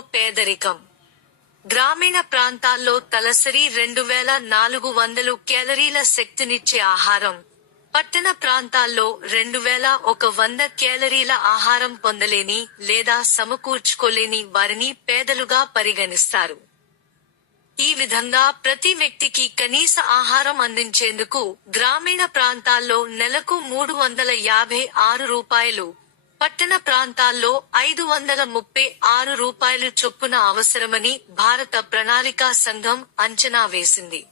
పేదరికం. గ్రామీణ ప్రాంతాల్లో తలసరి రెండు వేల నాలుగు వందలు క్యాలరీల శక్తినిచ్చే ఆహారం. పట్టణ ప్రాంతాల్లో రెండు వేల ఒక వంద క్యాలరీల ఆహారం పొందలేని లేదా సమకూర్చుకోలేని వారిని పేదలుగా పరిగణిస్తారు. ఈ విధంగా ప్రతి వ్యక్తికి కనీస ఆహారం అందించేందుకు గ్రామీణ ప్రాంతాల్లో నెలకు మూడు వందల యాభై ఆరు రూపాయలు పట్టణ ప్రాంతాల్లో ఐదు వందల ముప్పై ఆరు రూపాయలు చొప్పున అవసరమని భారత ప్రణాళికా సంఘం అంచనా వేసింది.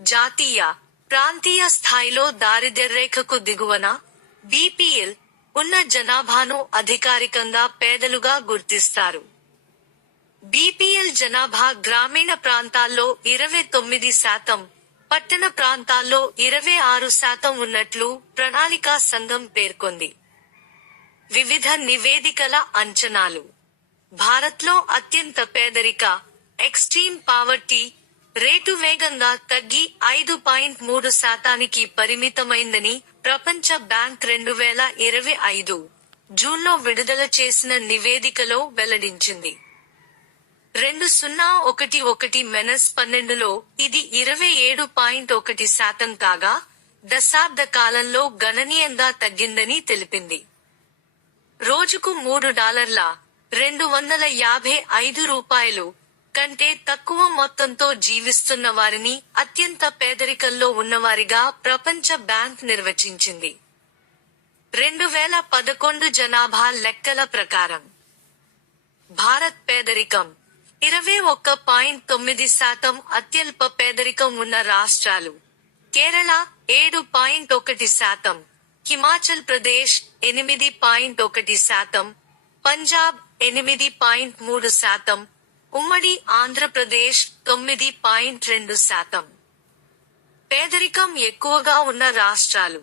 జాతీయ ప్రాంతీయ స్థాయిలో దారిద్ర్యరేఖకు దిగువన బీపీఎల్ ఉన్న జనాభాను అధికారికంగా పేదలుగా గుర్తిస్తారు. బీపీఎల్ జనాభా గ్రామీణ ప్రాంతాల్లో ఇరవై తొమ్మిది శాతం పట్టణ ప్రాంతాల్లో ఇరవై ఆరు శాతం ఉన్నట్లు ప్రణాళికా సంఘం పేర్కొంది. వివిధ నివేదికల అంచనాలు. భారత్లో అత్యంత పేదరిక ఎక్స్ట్రీమ్ పావర్టీ రేటు వేగంగా తగ్గి ఐదు పాయింట్ మూడు శాతానికి పరిమితమైందని ప్రపంచ బ్యాంక్ రెండు వేల ఇరవై ఐదు జూన్లో విడుదల చేసిన నివేదికలో వెల్లడించింది. రెండు సున్నా ఒకటి ఒకటి మెనస్ పన్నెండులో ఇది ఇరవై ఏడు పాయింట్ ఒకటి శాతం కాగా దశాబ్ద కాలంలో గణనీయంగా తగ్గిందని తెలిపింది. రోజుకు మూడు డాలర్ల రెండు వందల యాభై ఐదు రూపాయలు కంటే తక్కువ మొత్తంతో జీవిస్తున్న వారిని అత్యంత పేదరికంలో ఉన్నవారిగా ప్రపంచ బ్యాంక్ నిర్వచించింది. రెండు వేల పదకొండు జనాభా లెక్కల ప్రకారం. భారత్ పేదరికం ఇరవై ఒక్క పాయింట్ తొమ్మిది శాతం అత్యల్ప పేదరికం ఉన్న రాష్ట్రాలు. కేరళ ఏడు పాయింట్ ఒకటి శాతం. హిమాచల్ ప్రదేశ్ ఎనిమిది పాయింట్ ఒకటి శాతం పంజాబ్ ఎనిమిది పాయింట్ మూడు శాతం ఉమ్మడి ఆంధ్రప్రదేశ్ తొమ్మిది పాయింట్ రెండు శాతం. పేదరికం ఎక్కువగా ఉన్న రాష్ట్రాలు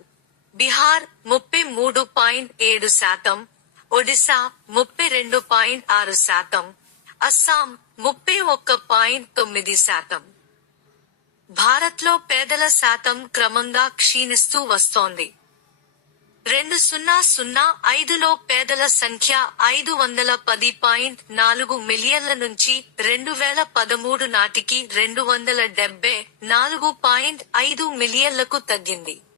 బీహార్ ముప్పై మూడు పాయింట్ ఏడు శాతం ఒడిశా ముప్పై రెండు పాయింట్ ఆరు శాతం అస్సాం ముప్పై ఒక్క పాయింట్ తొమ్మిది శాతం. భారత్లో పేదల శాతం క్రమంగా క్షీణిస్తూ వస్తోంది. రెండు సున్నా సున్నా ఐదులో పేదల సంఖ్య ఐదు వందల పది పాయింట్ నాలుగు మిలియన్ల నుంచి రెండు వేల పదమూడు నాటికి రెండు వందల డెబ్బై నాలుగు పాయింట్ ఐదు మిలియన్లకు తగ్గింది.